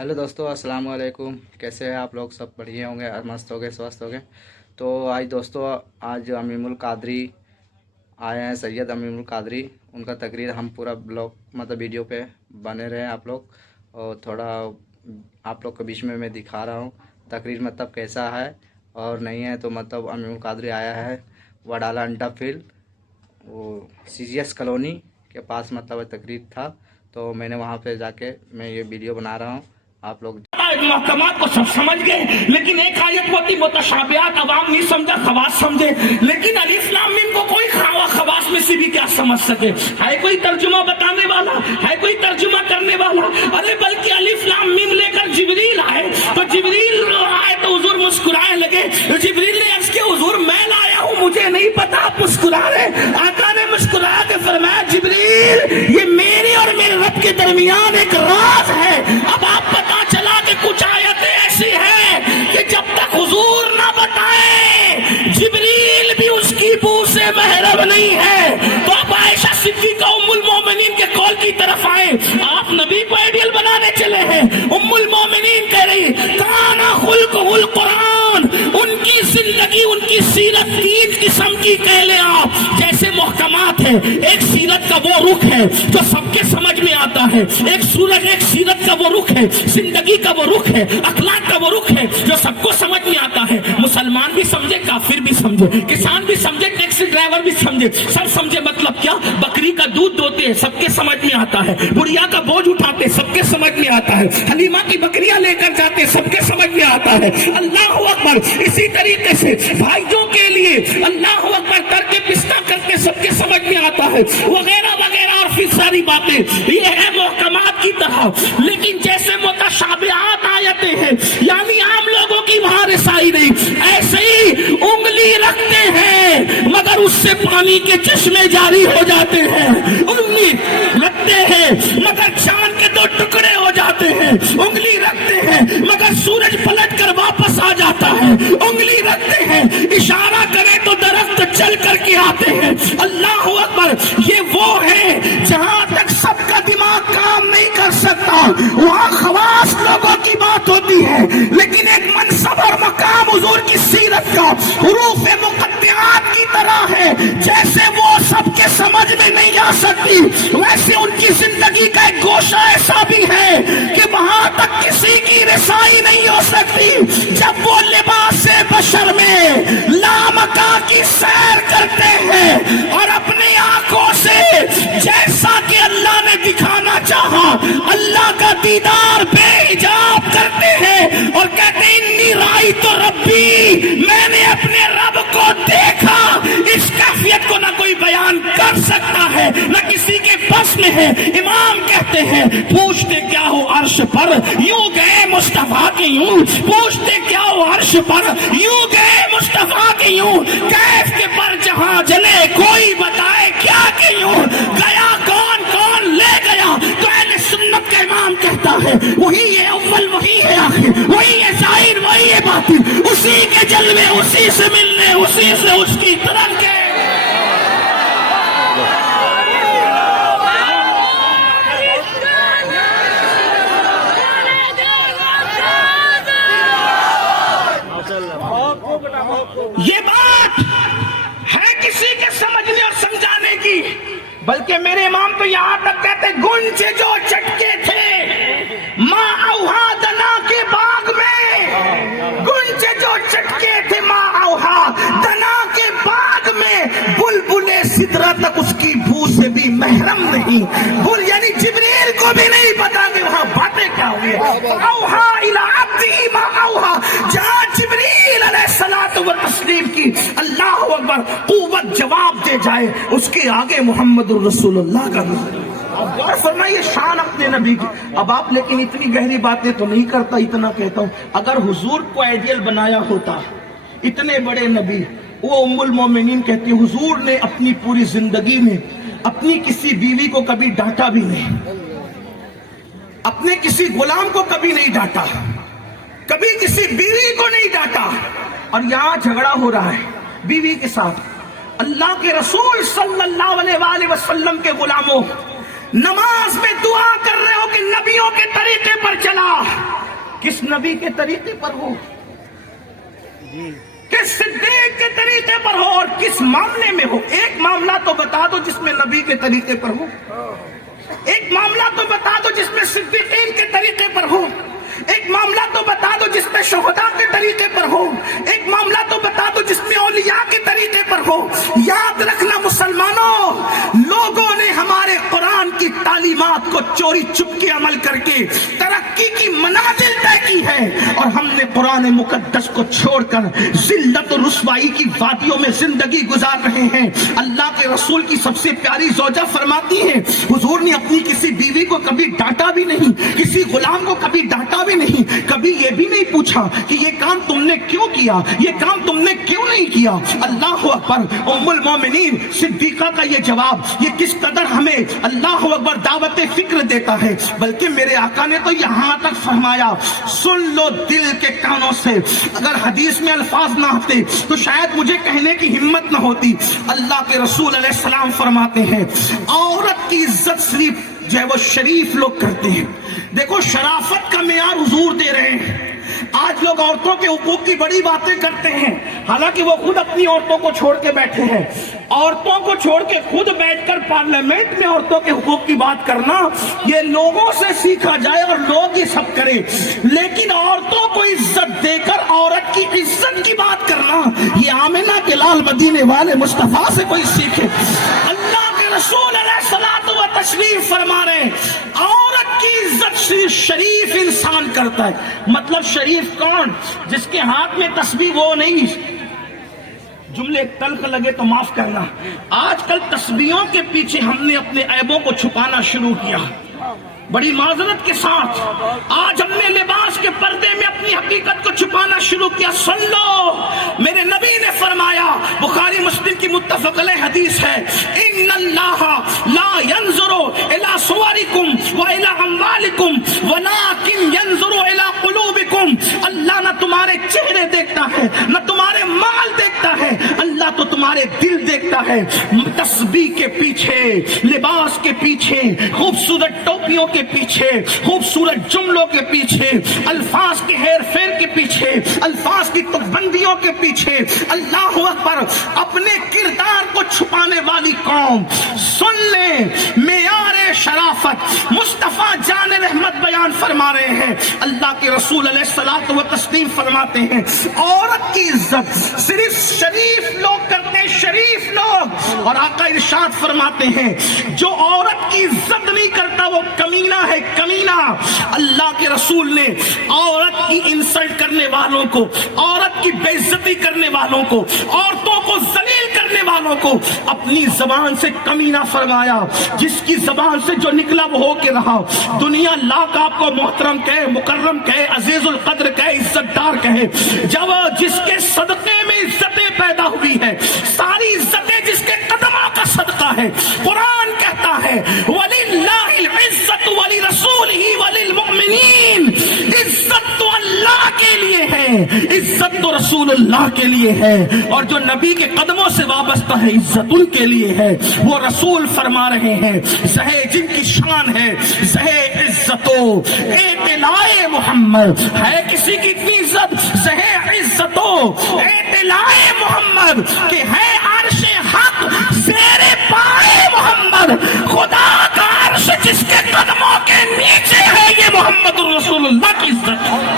Hello दोस्तों, अस्सलाम वालेकुम। कैसे हैं आप लोग? सब बढ़िया होंगे, मस्त हो गए, स्वस्थ हो गए। तो आज दोस्तों, आज अमीमुल कादरी आए हैं, सैयद अमीमुल कादरी। उनका तकरीर हम पूरा ब्लॉग मतलब वीडियो पे बने रहे हैं आप लोग, और थोड़ा आप लोग के बीच में मैं दिखा रहा हूँ तकरीर मतलब कैसा है और नहीं है। तो मतलब अमीमुल कादरी आया है वडाला अंडा फील्ड, वो CGS कॉलोनी के पास मतलब तकरीर था। तो मैंने वहाँ पे जाके मैं ये वीडियो बना रहा हूँ। आप लोग महकमात को सब समझ गए, लेकिन एक आयत होती मुतशाबिहात अवाम नहीं समझा, खवास समझे। लेकिन अलिफ लाम मीम को कोई खवास में से भी क्या समझ सके? है कोई तर्जुमा बताने वाला? है कोई तर्जुमा करने वाला? अरे बल्कि अलिफ लाम मीम लेकर जिब्रील आए, तो जिब्रील आए तो हुजूर मुस्कुराए लगे। जिब्रील ने अर्ज किया, हुजूर मैं लाया हूँ, मुझे नहीं पता आप मुस्कुरा रहे। आका ने मुस्कुरा के फरमाया, जिब्रील ये मेरे और मेरे रब के दरमियान एक राज है। अब आप पता चला कि कुछ आयतें ऐसी हैं कि जब तक हुजूर ना बताए जिब्रील भी उसकी बू से महरम नहीं है। तो आप आयशा सिद्दीका उम्मुल मोमिनीन के कॉल की तरफ आए। आप नबी को आइडियल बनाने चले हैं। उम्मुल मोमिनीन कह रही काना खुल्कुल कुरान, उनकी जिंदगी उनकी सीरत तीन किस्म की कह ले आप। जैसे मुहकमात है, एक सीरत का वो रुख है जो सबके समझ में आता है। एक सीरत का वो रुख है, जिंदगी का वो रुख है, अखलाक का वो रुख है जो सबको समझ में आता है। मुसलमान भी समझे, काफिर भी समझे, किसान भी समझे, टैक्सी ड्राइवर भी समझे, सब समझे। मतलब क्या? बकरी का दूध दोते हैं, सबके समझ में आता है। बुढ़िया का बोझ उठाते, सबके समझ में आता है। हलीमा की बकरियां लेकर जाते, सबके समझ में आता है। अल्लाह अकबर। इसी तरीके से भाइयों के लिए अल्लाह अकबर करके पिस्ता करके सबके समझ में आता है, वगैरह वगैरह। और फिर सारी बातें ये है मुहकमात की तरह। लेकिन जैसे मुतशाबिहात आयतें हैं, यानी आम लोगों की वहां रसाई नहीं, ऐसे ही उंगली रखते हैं मगर उससे पानी के चश्मे जारी हो जाते हैं। उंगली रखते हैं मगर चांद के दो टुकड़े हो जाते हैं। उंगली रखते हैं मगर सूरज पलट कर वापस आ जाता है। उंगली रखते हैं, इशारा करे तो दरख्त चल करके आते हैं। अल्लाह अकबर। ये वो है जहां तक सबका दिमाग काम नहीं कर सकता, वहां खवास लोगों की बात होती है। लेकिन एक मनसब और मकाम हुजूर की सीरत का हुरूफ मुक़द्दरात की तरह है। जैसे वो सबके समझ में नहीं आ सकती, वैसे उनकी जिंदगी का एक गोशा ऐसा भी है कि वहां तक किसी की रसाई नहीं हो सकती। जब वो लिबास बशर में लामका की सैर करते हैं और अपनी आंखों से जैसा कि अल्लाह ने दिखाना चाहा, अल्लाह का दीदार बेहिजाब करते हैं और कहते हैं इन्नी राई तो रब्बी, मैंने अपने रब को देखा। इस कैफियत को ना कोई बयान कर सकता है, ना किसी के बस में है। इमाम कहते हैं पूछते क्या हो अर्श पर, यूं गए मुस्तफा के यूं। पूछते क्या हो अर्श पर, यूं गए मुस्तफा के यूं। कैफ के पर जहां जले कोई बताए क्या के यूं। गया कौन कौन ले गया? तो अहले सुन्नत का इमाम कहता है वही है अव्वल, वही है आखिर, वही है जाहिर, वही है बातिन। उसी के जलवे, उसी से मिलने, उसी से उसकी तरफ के। ये बात है किसी के समझने और समझाने की, बल्कि मेरे इमाम तो यहां तक कहते गुंजे जो चटके थे माँ औहा दना के बाग में। गुंजे जो चटके थे माँ औहा दना के बाग में, बुलबुले सिदरा तक उसकी बू से भी महरम नहीं। बुल यानी जिब्रील को भी नहीं पता कि वहां बातें क्या हुई। औहा इला अब्दी मा औहा, जहां जिब्रील अलैहिस्सलातु व तस्लीम की अल्लाह अकबर कुव्वत जवाब दे जाए, उसके आगे मोहम्मदुर रसूलुल्लाह का अब गौर फरमाइए शान अपने नबी की। अब आप लेकिन इतनी गहरी बातें तो नहीं करता, इतना कहता हूं अगर हुजूर को आइडियल बनाया होता, इतने बड़े नबी, वो उम्मुल मोमिनीन कहती हुजूर ने अपनी पूरी जिंदगी में अपनी किसी बीवी को कभी डांटा भी नहीं, अपने किसी गुलाम को कभी नहीं डांटा, कभी किसी बीवी को नहीं डांटा। और यहां झगड़ा हो रहा है बीवी के साथ। अल्लाह के रसूल सल्लल्लाहु अलैहि वसल्लम के गुलामों, नमाज में दुआ कर रहे हो कि नबियों के तरीके पर चला। کس نبی کے طریقے پر ہو، کس صدیق کے طریقے پر ہو اور کس معاملے میں ہو. ایک معاملہ تو بتا دو جس میں نبی کے طریقے پر ہو، ایک معاملہ تو بتا دو جس میں صدیقین کے طریقے پر ہو، ایک معاملہ تو بتا دو جس میں شہداء کے طریقے پر ہو، ایک معاملہ تو بتا دو جس میں اولیاء کے طریقے پر ہو. یاد رکھنا مسلمانوں، لوگوں نے ہمارے قرآن کی تعلیمات کو چوری چپ کے عمل کر کے ترقی کی منازل طے کی ہے، اور ہم نے قرآن مقدس کو چھوڑ کر ذلت و رسوائی کی وادیوں میں زندگی گزار رہے ہیں. اللہ کے رسول کی سب سے پیاری زوجہ فرماتی ہیں، حضور نے اپنی کسی بیوی کو کبھی ڈانٹا بھی نہیں، کسی غلام کو کبھی ڈانٹا بھی نہیں، کبھی یہ بھی نہیں پوچھا کہ یہ کام تم نے کیوں کیا، یہ کام تم نے کیوں نہیں کیا. اللہ اکبر. ام المومنین صدیقہ کا یہ جواب یہ کس قدر ہمیں اللہ اکبر دعوت فکر دیتا ہے. بلکہ میرے آقا نے تو یہاں تک فرمایا، سن لو دل کے کانوں سے. اگر حدیث میں الفاظ نہ آتے تو شاید مجھے کہنے کی ہمت نہ ہوتی. اللہ کے رسول علیہ السلام فرماتے ہیں، عورت کی عزت صرف جو ہے وہ شریف لوگ کرتے ہیں. دیکھو شرافت کا معیار حضور دے رہے ہیں. آج لوگ عورتوں کے حقوق کی بڑی باتیں کرتے ہیں، حالانکہ وہ خود اپنی عورتوں کو چھوڑ کے بیٹھے ہیں. عورتوں کو چھوڑ کے خود بیٹھ کر پارلیمنٹ میں عورتوں کے حقوق کی بات کرنا یہ لوگوں سے سیکھا جائے اور لوگ یہ سب کریں. لیکن عورتوں کو عزت دے کر عورت کی عزت کی بات کرنا یہ آمنہ کے لال مدینے والے مصطفیٰ سے کوئی سیکھے. اللہ کے رسول علیہ الصلوۃ و تشریف فرما رہے ہیں، عورت کی عزت صرف شریف انسان کرتا ہے. مطلب شریف کون؟ جس کے ہاتھ میں تسبیح وہ نہیں. جملے تلخ لگے تو معاف کرنا، آج کل تسبیحوں کے پیچھے ہم نے اپنے عیبوں کو چھپانا شروع کیا. بڑی معذرت کے ساتھ آج ہم نے لباس کے پردے میں اپنی حقیقت کو چھپانا شروع کیا. سن لو، میرے نبی نے فرمایا، بخاری مسلم کی متفق علیہ حدیث ہے، ان اللہ لا ينظر الى صورکم والى اموالکم ولکن ينظر الى قلوبکم. اللہ نہ تمہارے چہرے دیکھتا ہے نہ تمہارے مال دیکھتا ہے، اللہ تو تمہارے دل دیکھتا ہے. تسبیح کے پیچھے، لباس کے پیچھے، خوبصورت ٹوپیوں کے پیچھے، خوبصورت جملوں کے پیچھے، الفاظ کے ہیر پھیر کے پیچھے، الفاظ کی تکبندیوں کے پیچھے، اللہ اکبر، اپنے کردار کو چھپانے والی قوم. سن لیں، معیار شرافت مصطفیٰ جان رحمت بیان فرما رہے ہیں. اللہ کے رسول علیہ الصلوۃ و تسلیم فرماتے ہیں، عورت کی عزت صرف شریف لوگ کرتے ہیں، شریف لوگ. اور آقا ارشاد فرماتے ہیں، جو عورت کی عزت نہیں کرتا وہ کمینہ ہے، کمینہ. اللہ کے رسول نے عورت کی انسلٹ کرنے والوں کو، عورت کی بے عزتی کرنے والوں کو، عورتوں کو ذلیل کرنے والوں کو اپنی زبان سے کمینہ فرمایا. جس کی زبان سے جو نکلا وہ ہو کے رہا. دنیا لاکھ آپ کو محترم کہے، مکرم کہے، عزیز القدر کہے، عزت دار کہے، جب جس کے صدقے میں عزتیں پیدا ہوئی ہے، ساری عزتیں جس کے قدموں کا صدقہ ہے. قرآن کہتا ہے وَلِلَّهِ الْعِزَّةُ وَلِرَسُولِهِ وَلِلْمُؤْمِنِينَ. عزت تو اللہ کے لیے ہے، عزت تو رسول اللہ کے لیے ہے، اور جو نبی کے قدموں سے وابستہ ہے عزت ان کے لیے ہے. وہ رسول فرما رہے ہیں، زہے جن کی شان ہے زہے عزتو اطلاع محمد. ہے کسی کی اتنی عزت؟ زہے عزتو اطلاع محمد کہ ہے عرش حق زیر پائے محمد. خدا کا عرش جس کے قدموں کے نیچے ہے، یہ محمد الرسول اللہ کی عزت.